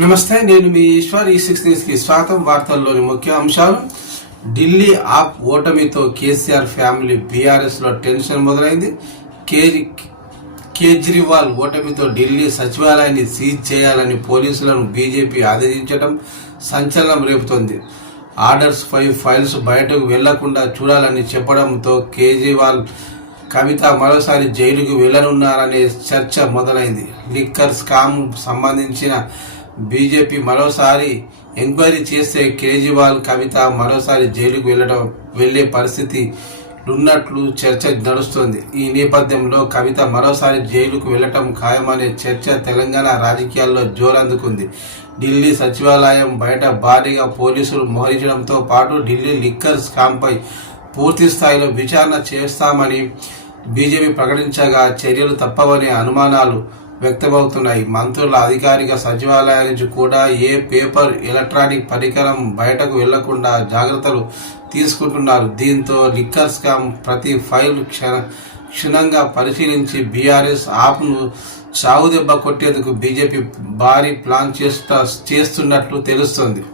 నమస్తే, నేను మీ ఈశ్వర్. ఈ6 న్యూస్ కి స్వాగతం. వార్తల్లోని ముఖ్య అంశాలు. ఢిల్లీ ఆప్ ఓటమితో కేసీఆర్ ఫ్యామిలీ బీఆర్ఎస్ లో టెన్షన్ మొదలైంది. కేజ్రీవాల్ ఓటమితో ఢిల్లీ సచివాలయాన్ని సీజ్ చేయాలని పోలీసులను బీజేపీ ఆదేశించడం సంచలనం రేపుతోంది. ఆర్డర్స్ 5 ఫైల్స్ బయటకు వెళ్లకుండా చూడాలని చెప్పడంతో కేజ్రీవాల్, కవిత మరోసారి జైలుకు వెళ్లనున్నారనే చర్చ మొదలైంది. లిక్కర్ స్కామ్ సంబంధించిన బీజేపీ మరోసారి ఎంక్వైరీ చేస్తే కేజ్రీవాల్, కవిత మరోసారి జైలుకు వెళ్లే పరిస్థితి ఉన్నట్లు చర్చ నడుస్తోంది. ఈ నేపథ్యంలో కవిత మరోసారి జైలుకు వెళ్లటం ఖాయమనే చర్చ తెలంగాణ రాజకీయాల్లో జోరందుకుంది. ఢిల్లీ సచివాలయం బయట భారీగా పోలీసులు మోహరించడంతో పాటు ఢిల్లీ లిక్కర్ స్కామ్పై పూర్తి స్థాయిలో విచారణ చేస్తామని బీజేపీ ప్రకటించగా చర్యలు తప్పవనే అనుమానాలు వ్యక్తమవుతున్నాయి. మంత్రుల అధికారిక సచివాలయం నుంచి కూడా ఏ పేపర్, ఎలక్ట్రానిక్ పరికరం బయటకు వెళ్లకుండా జాగ్రత్తలు తీసుకుంటున్నారు. దీంతో లిక్కర్ స్కామ్ ప్రతి ఫైల్ క్షుణ్ణంగా పరిశీలించి బీఆర్ఎస్ ఆప్ను చావుదెబ్బ కొట్టేందుకు బీజేపీ భారీ ప్లాన్ చేస్తున్నట్లు తెలుస్తోంది.